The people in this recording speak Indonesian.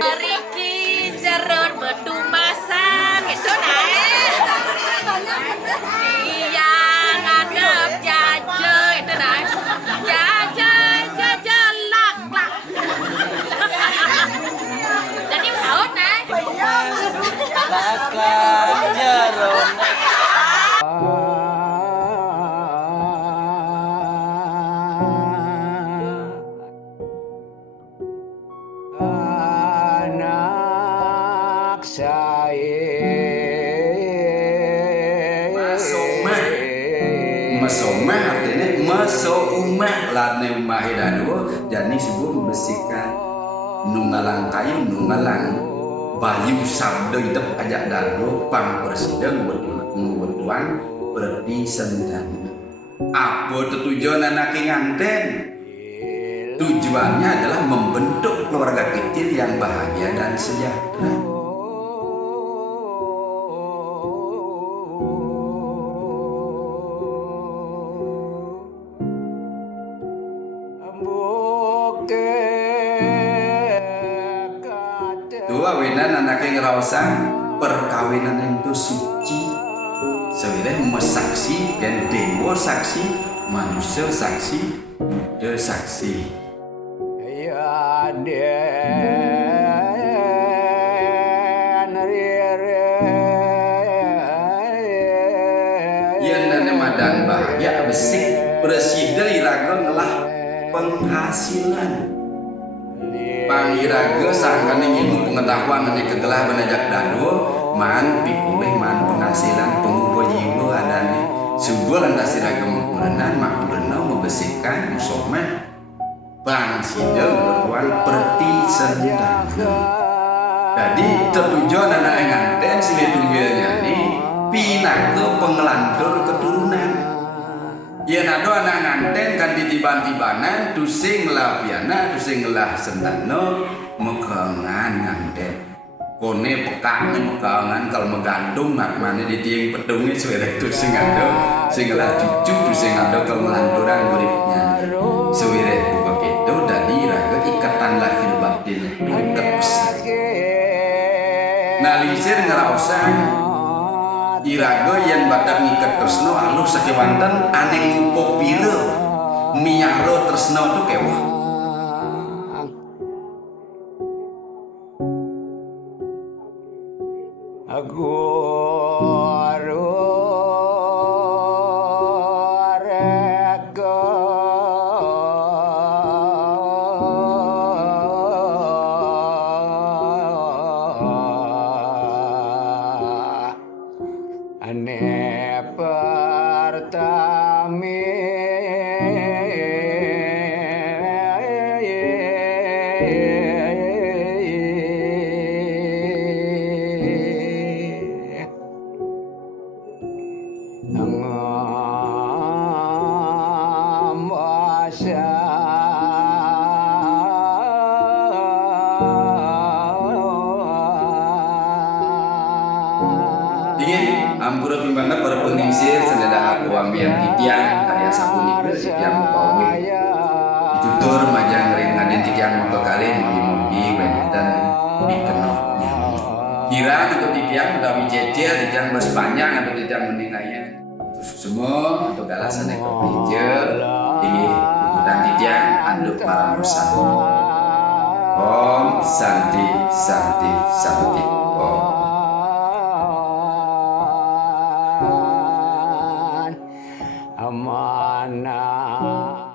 Riki Jerun bedu masang gitu nah. Iya ngadep jaje itu nah. Jaje lak. Jadi sahut nah. Laka Jerun. Masomah artinya masomah lane umah dadu jadi sebuah membersihkan nungalang kayu nungalang bayu sabda hidup ajak dadu pang presiden bertuan berarti sendana apa tujuan anak nganten tujuannya adalah membentuk keluarga kecil yang bahagia dan sejahtera. Dua wenan anaknya ngerasa perkawinan itu suci. Sebenarnya mesaksi dan dewa saksi, manusia saksi, Buddha saksi. Yang nana madan bahagia besik presiden iraga ngelah penghasilan. Pangiraga sangkan ilmu pengetahuan dan kegelah benajak dadu man pikulih man penghasilan pengubah jiwa adanya sebuah lantas iraga mengkurenan makurena membersihkan musomah bang sidang bertuan perti sendana. Jadi tujuan anak nganten sini tunggilnya ini pinaga pengelantur keturunan. Ya nado anak nganten kan di tiban-tibanan tusing lah piana tusing lah sendano megangan nganten kone pekaknya megangan kalau menggantung mak mana di tiang pedungnya suara tusing ado sing lah cucu tusing ado kalau melanturan uripnya suara buka gitu dari raga ikatan lahir batin ikat besar. Nah lisir ngerausan iraga yang badak ngikat tresno alus sakewanten aneh ngupo pira miyaro tresno tu kewah aku Ampura pimbangna para pengisir senada aku ambian titiang karya sabuni titiang pawi tutur majang ring ngaden titiang mangga kali mugi-mugi dan dikenoknya kirang untuk titiang udah mijecel titiang bersepanjang atau titiang meningaya semua untuk alasan ekonomi ini dan titiang anduk para musa Om Santi Santi Santi Om. Amanah